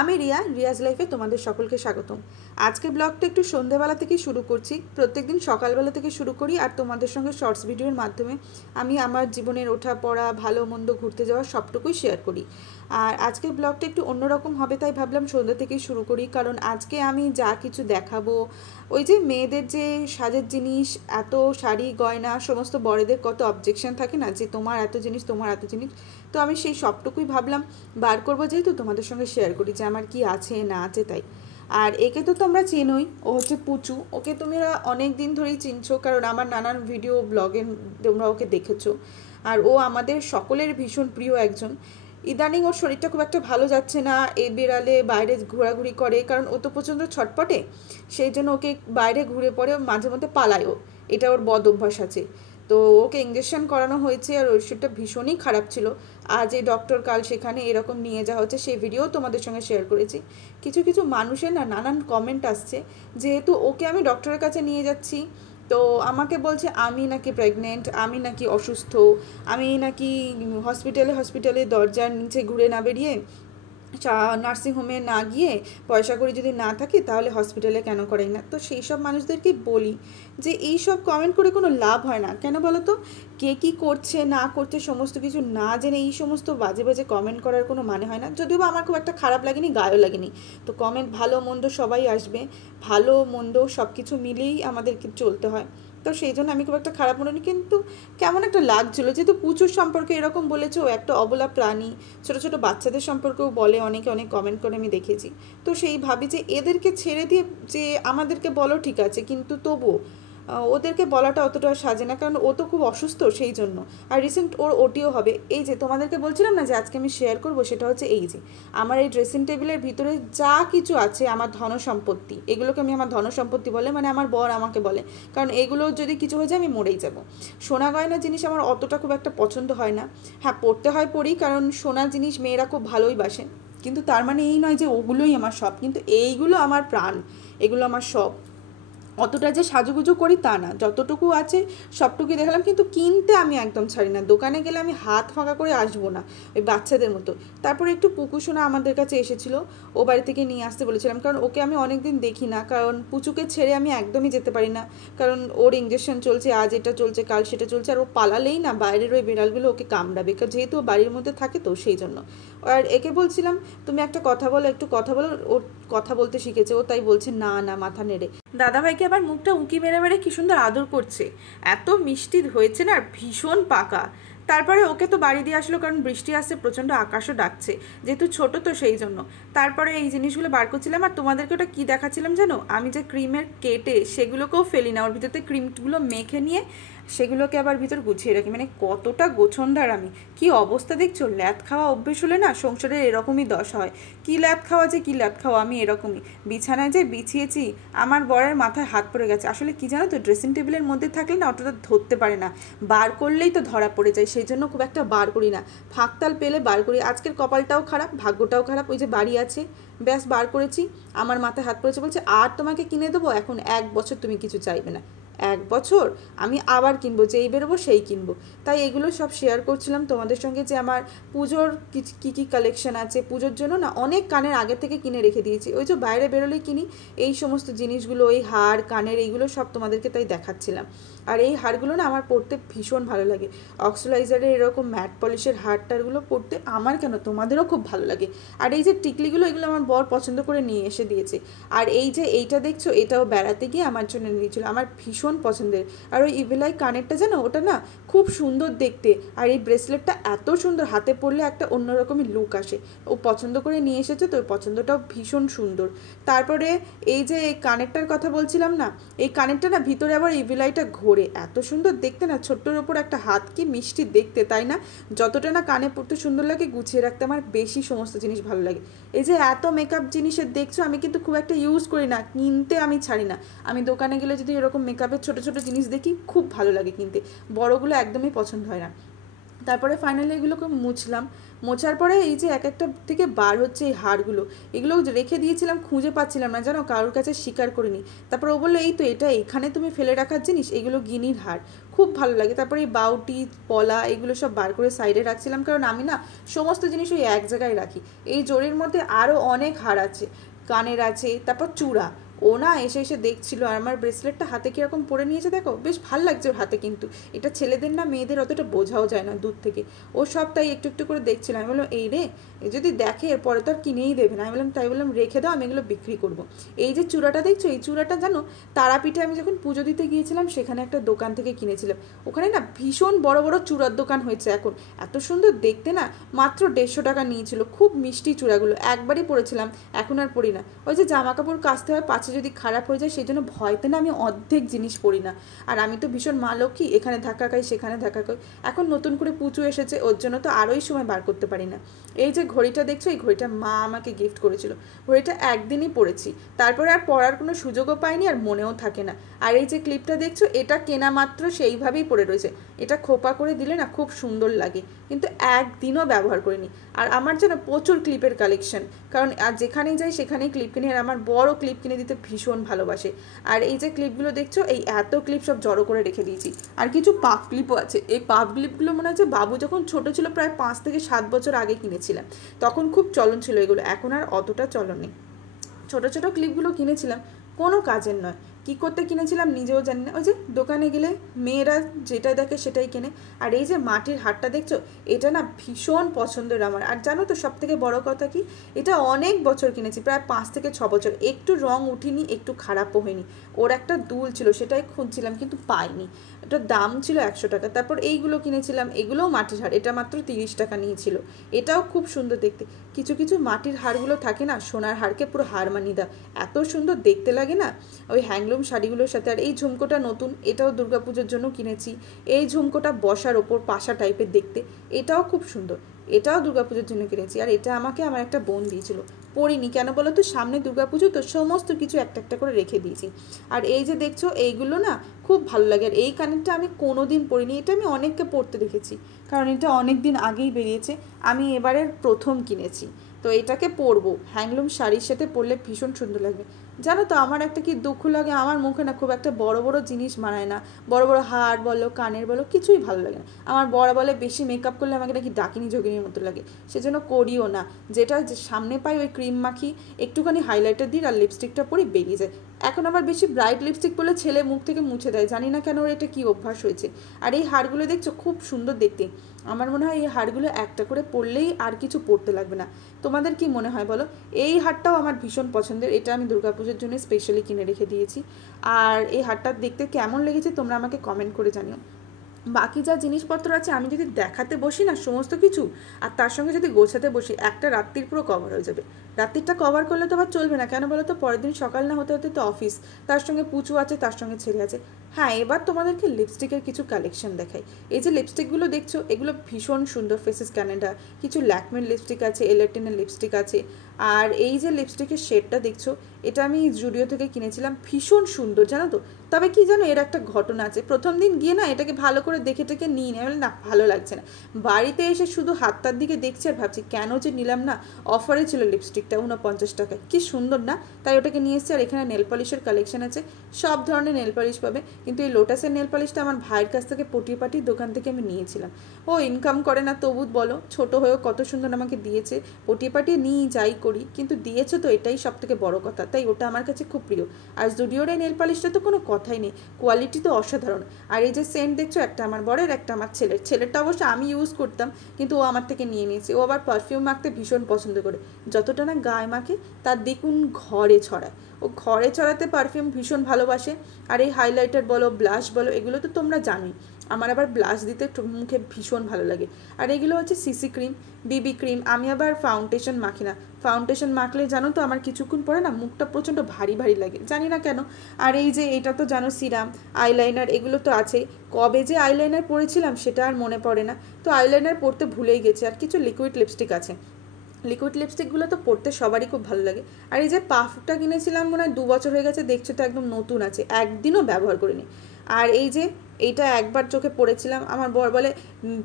আমি রিয়া, রিয়াজ লাইফে তোমাদের সকলকে স্বাগতম। আজকে ব্লগটা একটু সন্ধ্যেবেলা থেকে শুরু করছি। প্রত্যেকদিন সকালবেলা থেকে শুরু করি আর তোমাদের সঙ্গে শর্টস ভিডিওর মাধ্যমে আমি আমার জীবনের ওঠা পড়া, ভালো মন্দ, ঘুরতে যাওয়া সবটুকুই শেয়ার করি। আর আজকে ব্লগটা একটু অন্যরকম হবে, তাই ভাবলাম সন্ধ্যা থেকেই শুরু করি। কারণ আজকে আমি যা কিছু দেখাবো, ওই যে মেয়েদের যে সাজের জিনিস, এত শাড়ি গয়না, সমস্ত বড়দের কত অবজেকশন থাকে না যে তোমার এত জিনিস, তোমার এত জিনিস, তো আমি সেই সবটুকুই ভাবলাম বার করবো, যেহেতু তোমাদের সঙ্গে শেয়ার করি যে আমার কি আছে না আছে তাই। আর একে তো তোমরা চেনোই, ও হচ্ছে পুচু। ওকে তোমরা অনেক দিন ধরেই চিনছো, কারণ আমার নানান ভিডিও ব্লগে তোমরা ওকে দেখেছো। আর ও আমাদের সকলের ভীষণ প্রিয় একজন। ইদানিং ওর শরীরটা খুব একটা ভালো যাচ্ছে না, এই বেড়ালে বাইরে ঘোরাঘুরি করে, কারণ ও তো প্রচণ্ড ছটপটে, সেই জন্য ওকে বাইরে ঘুরে পড়ে মাঝে মধ্যে পালায়ও, এটা ওর বদ অভ্যাস আছে। তো ওকে ইঞ্জেকশন করানো হয়েছে আর ওষুধটা ভীষণই খারাপ ছিল। আজ এই ডক্টর, কাল সেখানে, এরকম নিয়ে যাওয়া হচ্ছে, সেই ভিডিও তোমাদের সঙ্গে শেয়ার করেছি। কিছু কিছু মানুষের না নানান কমেন্ট আসছে, যেহেতু ওকে আমি ডক্টরের কাছে নিয়ে যাচ্ছি, তো আমাকে বলছে আমি নাকি প্রেগনেন্ট, আমি নাকি অসুস্থ, আমি নাকি হসপিটালে দরজার নিচে ঘুরে না বেরিয়ে, নার্সিংহোমে না গিয়ে, পয়সা করে যদি না থাকে তাহলে হসপিটালে কেন করাই না। তো সেই সব মানুষদেরকেই বলি যে এই সব কমেন্ট করে কোনো লাভ হয় না। কেন বলো তো? কে কী করছে না করছে সমস্ত কিছু না জেনে এই সমস্ত বাজে বাজে কমেন্ট করার কোনো মানে হয় না। যদিও বা আমার খুব একটা খারাপ লাগেনি, গায়েও লাগেনি। তো কমেন্ট ভালো মন্দ সবাই আসবে, ভালো মন্দ সব কিছু মিলেই আমাদেরকে চলতে হয়। তো সেই জন্য আমি খুব একটা খারাপ মনে নিই, কিন্তু কেমন একটা লাগছিলো, যেহেতু পুচুর সম্পর্কে এরকম বলেছে, ও একটা অবলা প্রাণী। ছোটো ছোটো বাচ্চাদের সম্পর্কেও বলে, অনেকে অনেক কমেন্ট করে আমি দেখেছি। তো সেই ভাবি যে এদেরকে ছেড়ে দিয়ে যে আমাদেরকে বলো ঠিক আছে, কিন্তু তবুও ওদেরকে বলাটা অতটা সাজে না, কারণ ও তো খুব অসুস্থ, সেই জন্য। আর রিসেন্ট ওর ওটিও হবে। এই যে তোমাদেরকে বলছিলাম না যে আজকে আমি শেয়ার করবো, সেটা হচ্ছে এই যে আমার এই ড্রেসিং টেবিলের ভিতরে যা কিছু আছে, আমার ধন সম্পত্তি, এগুলোকে আমি আমার ধন সম্পত্তি বলে, মানে আমার বর আমাকে বলে, কারণ এগুলো যদি কিছু হয়ে যায় আমি মরেই যাব। সোনা গয়না জিনিস আমার অতটা খুব একটা পছন্দ হয় না। হ্যাঁ, পড়তে হয় পড়ি, কারণ সোনা জিনিস মেয়েরা খুব ভালোই বাসে, কিন্তু তার মানে এই নয় যে ওগুলোই আমার সব। কিন্তু এইগুলো আমার প্রাণ, এগুলো আমার সব। অতটা যে সাজুগুজু করি তা না, যতটুকু আছে সবটুকুই দেখালাম। কিন্তু কিনতে আমি একদম ছাড়ি না, দোকানে গেলে আমি হাত ফাঁকা করে আসবো না, ওই বাচ্চাদের মতো। তারপরে একটু পুকুসোনা আমাদের কাছে এসেছিলো, ও বাড়ি থেকে নিয়ে আসতে বলেছিলাম, কারণ ওকে আমি অনেক দিন দেখি না, কারণ পুচুকে ছেড়ে আমি একদমই যেতে পারি না, কারণ ওর ইঞ্জেকশন চলছে, আজ এটা চলছে কাল সেটা চলছে, আর ও পালালেই না বাইরের ওই বিড়ালগুলো ওকে কামড়াবে, যেহেতু ও বাড়ির মধ্যে থাকে, তো সেই জন্য। আর একে বলছিলাম তুমি একটা কথা বলো, একটু কথা বলো, ওর কথা বলতে শিখেছে ও, তাই বলছে না না, মাথা নেড়ে। দাদাভাইকে আবার মুখটা উঁকি মেরে মেরে কি সুন্দর আদর করছে, এত মিষ্টি হয়েছে না, ভীষণ পাকা। তারপরে ওকে তো বাড়ি দিয়ে আসলো, কারণ বৃষ্টি আসছে, প্রচণ্ড আকাশও ডাকছে, যেহেতু ছোট তো সেই জন্য। তারপরে এই জিনিসগুলো বার করছিলাম, আর তোমাদেরকে ওটা কী দেখাচ্ছিলাম জানো, আমি যে ক্রিমের কেটে সেগুলোকেও ফেলি না, ওর ভিতরতে ক্রিমগুলো মেখে নিয়ে সেগুলোকে আবার ভিতর গুছিয়ে রাখি, মানে কতটা গোছন্দার আমি। কি অবস্থা দেখছো, ল্যাদ খাওয়া অভ্যেস হলে না সংসারের এরকমই দশা হয়। কি ল্যাদ খাওয়া যে কি ল্যাদ খাওয়া, আমি এরকমই। বিছানায় যে বিছিয়েছি, আমার বরের মাথায় হাত পড়ে গেছে। আসলে কি জানো তো, ড্রেসিং টেবিলের মধ্যে থাকলে না অতটা ধরতে পারে না, বার করলেই তো ধরা পড়ে যায়, সেই জন্য খুব একটা বার করি না, ফাঁকতাল পেলে বার করি। আজকের কপালটাও খারাপ, ভাগ্যটাও খারাপ, ওই যে বাড়ি আছে, ব্যাস বার করেছি, আমার মাথায় হাত পড়েছে, বলছে আর তোমাকে কিনে দেবো, এখন 1 বছর তুমি কিছু চাইবে না। 1 বছর আমি আবার কিনবো, যেই বেরোবো সেই কিনবো। তাই এগুলো সব শেয়ার করছিলাম তোমাদের সঙ্গে, যে আমার পুজোর কী কী কালেকশন আছে। পুজোর জন্য না অনেক কানের আগে থেকে কিনে রেখে দিয়েছি, ওই যে বাইরে বেরোলেই কিনি এই সমস্ত জিনিসগুলো, এই হার কানের, এইগুলো সব তোমাদেরকে তাই দেখাচ্ছিলাম। আর এই হারগুলো না আমার পরতে ভীষণ ভালো লাগে, অক্সোলাইজারের এরকম ম্যাট পলিশের হারটারগুলো পরতে আমার কেন, তোমাদেরও খুব ভালো লাগে। আর এই যে টিকলিগুলো, এগুলো আমার বর পছন্দ করে নিয়ে এসে দিয়েছে। আর এই যে এইটা দেখছো, এটাও বেড়াতে গিয়ে আমার জন্য নিয়েছিল, আমার ভীষণ পছন্দের। আর ওই ইভেলাই কানেরটা জানো, ওটা না খুব সুন্দর দেখতে, আর এই ব্রেসলেটটা এত সুন্দর, হাতে পরলে একটা অন্যরকমই লুক আসে। ও পছন্দ করে নিয়ে এসেছে, তো ওই পছন্দটাও ভীষণ সুন্দর। তারপরে এই যে এই কানেরটার কথা বলছিলাম না, এই কানেরটা না ভিতরে আবার ইভিলাইটা ঘোরে, এত সুন্দর দেখতে না, ছোট্টর ওপর একটা হাত, কি মিষ্টি দেখতে, তাই না? যতটা না কানে পড়তে সুন্দর লাগে, গুছিয়ে রাখতে আমার বেশি সমস্ত জিনিস ভালো লাগে। এই যে এত মেকআপ জিনিসের দেখছো, আমি কিন্তু খুব একটা ইউজ করি না, কিনতে আমি ছাড়ি না। আমি দোকানে গেলে যদি এরকম মেকআপের ছোটো ছোটো জিনিস দেখি, খুব ভালো লাগে কিনতে, বড়গুলো একদমই পছন্দ হয় না। তারপরে ফাইনালি এগুলোকে মুছলাম, মোছার পরে এই যে এক একটা থেকে বার হচ্ছে এই হারগুলো, এগুলো রেখে দিয়েছিলাম, খুঁজে পাচ্ছিলাম না জানো, কারোর কাছে স্বীকার করিনি। তারপর ও বললো এই তো এটা এখানে তুমি ফেলে রাখার জিনিস, এগুলো গিনির হার, খুব ভালো লাগে। তারপরে এই বাউটি পলা এগুলো সব বার করে সাইডে রাখছিলাম, কারণ আমি না সমস্ত জিনিস ওই এক জায়গায় রাখি। এই জরির মধ্যে আরও অনেক হার আছে, কানের আছে, তারপর চূড়া। ও না এসে এসে দেখছিল, আর আমার ব্রেসলেটটা হাতে কীরকম পরে নিয়েছে দেখো, বেশ ভাল লাগছে ওর হাতে। কিন্তু এটা ছেলেদের না মেয়েদের অতটা বোঝাও যায় না দূর থেকে। ও সব তাই একটু একটু করে দেখছিল। আমি বললাম এই রে, এ যদি দেখে এরপরে তো আর কিনেই দেবে না। আমি বললাম তাই বললাম রেখে দাও, আমি এগুলো বিক্রি করবো। এই যে চূড়াটা দেখছো, এই চূড়াটা জানো তারাপীঠে আমি যখন পুজো দিতে গিয়েছিলাম সেখানে একটা দোকান থেকে কিনেছিলাম। ওখানে না ভীষণ বড় বড় চূড়ার দোকান হয়েছে এখন, এত সুন্দর দেখতে না। মাত্র 150 টাকা নিয়েছিল। খুব মিষ্টি চূড়াগুলো, একবারই পরেছিলাম, এখন আর পরি না। ওই যে জামা কাপড় কাচতে হয়, পাছে যদি খারাপ হয়ে যায় সেই জন্য ভয়তে না আমি অর্ধেক জিনিস পরি না। আর আমি তো ভীষণ মা লক্ষ্মী, এখানে ধাক্কা খাই সেখানে ধাক্কা খাই। এখন নতুন করে পুজো এসেছে, ওর জন্য তো আরোই সময় বার করতে পারি না। এই যে ঘড়িটা দেখছো, এই ঘড়িটা মা আমাকে গিফট করেছিল। ঘড়িটা একদিনই পরেছি, তারপরে আর পরার কোনো সুযোগও পাইনি, আর মনেও থাকে না। আর এই যে ক্লিপটা দেখছো, এটা কেনা মাত্র সেইভাবেই পড়ে রয়েছে। এটা খোপা করে দিলে না খুব সুন্দর লাগে, কিন্তু একদিনও ব্যবহার করিনি। আর আমার যেন প্রচুর ক্লিপের কালেকশন, কারণ আর যেখানেই যাই সেখানেই ক্লিপ কিনে। আর আমার বড় ক্লিপ কিনে দিতে ভীষণ ভালোবাসে। আর এই যে ক্লিপগুলো দেখছো, এই এত ক্লিপ সব জড়ো করে রেখে দিয়েছি। আর কিছু পাফ ক্লিপও আছে। এই পাফ ক্লিপগুলো মনে হচ্ছে বাবু যখন ছোট ছিল, প্রায় 5 থেকে 7 বছর আগে কিনেছিলাম, তখন খুব চলন ছিল এগুলো, এখন আর অতটা চলন নেই। ছোটো ছোটো ক্লিপগুলো কিনেছিলাম, কোনো কাজের নয়। কী করতে কিনেছিলাম নিজেও জানি না। ওই যে দোকানে গেলে মেয়েরা যেটা দেখে সেটাই কেনে। আর এই যে মাটির হারটা দেখছো, এটা না ভীষণ পছন্দের আমার। আর জানো তো সব থেকে বড়ো কথা কি, এটা অনেক বছর কিনেছি, প্রায় 5 থেকে 6 বছর। একটু রং উঠিনি, একটু খারাপও হয়নি। ওর একটা দুল ছিল, সেটাই খুঁজছিলাম কিন্তু পাইনি। এটার দাম ছিল 100 টাকা। তারপর এইগুলো কিনেছিলাম, এগুলোও মাটির হার, এটা মাত্র 30 টাকা নিয়েছিল। এটাও খুব সুন্দর দেখতে। কিছু কিছু মাটির হারগুলো থাকে না, সোনার হারকে পুরো হার মানিয়ে দেয়, এত সুন্দর দেখতে লাগে না ওই হ্যান্ডলুম শাড়িগুলোর সাথে। আর এই ঝুমকোটা নতুন, এটাও দুর্গাপুজোর জন্য কিনেছি। এই ঝুমকোটা বসার ওপর পাশা টাইপের দেখতে, এটাও খুব সুন্দর, এটাও দুর্গাপুজোর জন্য কিনেছি। আর এটা আমাকে আমার একটা বোন দিয়েছিল, পরিনি কেন বলো তো, সামনে দুর্গাপুজো তো সমস্ত কিছু একটা একটা করে রেখে দিয়েছি। আর এই যে দেখছো এইগুলো না খুব ভালো লাগে। আর এই কানেরটা আমি কোনো দিন পরিনি, এটা আমি অনেককে পরতে দেখেছি, কারণ এটা অনেক দিন আগেই বেরিয়েছে, আমি এবারের প্রথম কিনেছি। তো এটাকে পরবো, হ্যান্ডলুম শাড়ির সাথে পরলে ভীষণ সুন্দর লাগবে। জানো তো আমার একটা কি দুঃখ লাগে, আমার মুখে না খুব একটা বড় বড় জিনিস মানায় না। বড় বড় হার বলো, কানের বলো, কিছুই ভালো লাগে না আমার। বড় বলে বেশি মেকআপ করলে আমাকে নাকি ডাকিনি যোগিনীর মতো লাগে, সেজন্য করিও না। যেটা যে সামনে পাই ওই ক্রিম মাখি, একটুখানি হাইলাইটার দিই আর লিপস্টিকটা পরি, বেরিয়ে যায়। এখন আবার বেশি ব্রাইট লিপস্টিক পরলে ছেলে মুখ থেকে মুছে দেয়, জানি না কেন ওর এটা কী অভ্যাস হয়েছে। আর এই হারগুলো দেখছো খুব সুন্দর দেখতে, আমার মনে হয় এই হারগুলো একটা করে পরলেই আর কিছু পরতে লাগবে না। তোমাদের কি মনে হয় বলো? এই হারটাও আমার ভীষণ পছন্দের, এটা আমি দুর্গাপুজোর জন্য স্পেশালি কিনে রেখে দিয়েছি। আর এই হারটা দেখতে কেমন লেগেছে তোমরা আমাকে কমেন্ট করে জানিও। বাকি যা জিনিসপত্র আছে আমি যদি দেখাতে বসি না সমস্ত কিছু, আর তার সঙ্গে যদি গোছাতে বসি, একটা রাত্রির পুরো কভার হয়ে যাবে। রাত্রিটা কভার করলে তো আবার চলবে না, কেন বলো তো, পরের দিন সকাল না হতে হতে তো অফিস, তার সঙ্গে পুজো আছে, তার সঙ্গে ছেলে আছে। হ্যাঁ, এবার তোমাদেরকে লিপস্টিকের কিছু কালেকশন দেখাই। এই যে লিপস্টিকগুলো দেখছো, এগুলো ভীষণ সুন্দর। ফেসেস ক্যানাডা, কিছু ল্যাকমের লিপস্টিক আছে, এলার্টিনের লিপস্টিক আছে। আর এই যে লিপস্টিকের শেডটা দেখছো, এটা আমি জুডিও থেকে কিনেছিলাম, ভীষণ সুন্দর জানো তো। তবে কি জানো, এর একটা ঘটনা আছে। প্রথম দিন গিয়ে না এটাকে ভালো করে দেখে টেকে নিয়ে নেয়, না ভালো লাগছে না। বাড়িতে এসে শুধু হাতটার দিকে দেখছি আর ভাবছি কেন যে নিলাম না। অফারে ছিল লিপস্টিকটা 49 টাকায়, কি সুন্দর না, তাই ওটাকে নিয়ে এসেছি। আর এখানে নেল পলিশের কালেকশন আছে, সব ধরনের নেল পলিশ পাবে। কিন্তু এই লোটাসের নেল পলিশটা আমার ভাইয়ের কাছ থেকে পটিয়ে পাটিয়ে দোকান থেকে আমি নিয়েছিলাম। ও ইনকাম করে না, তবু বলো ছোট হয়েও কত সুন্দর আমাকে দিয়েছে। পটিয়ে পাটিয়ে নিই যাই করি, কিন্তু দিয়েছে তো, এটাই সব থেকে বড় কথা, তাই ওটা আমার কাছে খুব প্রিয়। আর জুডিওর এই নেল পলিশটা তো কোনো কথাই নেই, কোয়ালিটি তো অসাধারণ। আর এই যে সেন্ট দেখছো, একটা আমার বরের, একটা আমার ছেলের। ছেলেরটা অবশ্য আমি ইউজ করতাম, কিন্তু ও আমার থেকে নিয়ে নিয়েছে। ও আবার পারফিউম মাখতে ভীষণ পছন্দ করে, যতটা না গায়ে মাখে তার দ্বিগুণ ঘরে ছড়ায়। ও ঘরে ছড়াতে পারফিউম ভীষণ ভালোবাসে। আর এই হাইলাইটার বলো, ব্লাশ বলো, এগুলো তো তোমরা জানোই, আমার আবার ব্লাশ দিতে মুখে ভীষণ ভালো লাগে। আর এগুলো হচ্ছে সিসি ক্রিম, বিবি ক্রিম। আমি আবার ফাউন্ডেশন মাখি না, ফাউন্ডেশন মাখলে জানো তো আমার কিছুক্ষণ পরে না মুখটা প্রচণ্ড ভারী ভারী লাগে, জানি না কেন। আর এই যে এটা তো জানো সিরাম, আইলাইনার, এগুলো তো আছেই। কবে যে আইলাইনার পরেছিলাম সেটা আর মনে পড়ে না, তো আইলাইনার পরতে ভুলেই গেছি। আর কিছু লিকুইড লিপস্টিক আছে, লিকুইড লিপস্টিকগুলো তো পরতে সবারই খুব ভালো লাগে। আর এই যে পাফটা কিনেছিলাম মনে হয় 2 বছর হয়ে গেছে, দেখছো তো একদম নতুন আছে, একদিনও ব্যবহার করিনি। আর এই যে এইটা একবার চোখে পড়েছিলাম, আমার বর বলে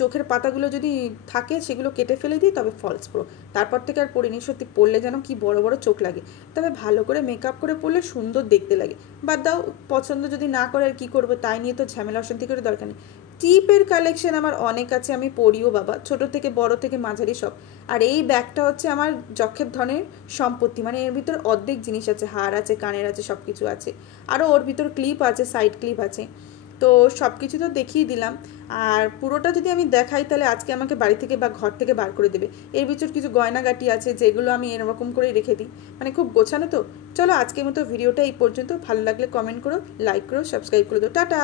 চোখের পাতাগুলো যদি থাকে সেগুলো কেটে ফেলে দিই তবে ফলস প্রো। তারপর থেকে আর পড়িনি। সত্যি পড়লে যেন কি বড় বড় চোখ লাগে, তবে ভালো করে মেকআপ করে পড়লে সুন্দর দেখতে লাগে। বাদ দাও, পছন্দ যদি না করে আর কী করবো, তাই নিয়ে তো ঝামেলা অশান্তি করে দরকার নেই। টিপের কালেকশন আমার অনেক আছে, আমি পড়িও বাবা, ছোট থেকে বড় থেকে মাঝারি সব। আর এই ব্যাগটা হচ্ছে আমার যক্ষের ধনের সম্পত্তি, মানে এর ভিতর অর্ধেক জিনিস আছে, হার আছে, কানের আছে, সব কিছু আছে। আরও ওর ভিতর ক্লিপ আছে, সাইড ক্লিপ আছে। তো সব কিছু তো দেখিয়ে দিলাম। আর পুরোটা যদি আমি দেখাই তাহলে আজকে আমাকে বাড়ি থেকে বা ঘর থেকে বার করে দেবে। এর ভিতর কিছু গয়নাগাটি আছে যেগুলো আমি এরকম করেই রেখে দিই, মানে খুব গোছানো তো। চলো আজকের মতো ভিডিওটা এই পর্যন্ত। ভালো লাগলে কমেন্ট করো, লাইক করো, সাবস্ক্রাইব করে দাও। টাটা।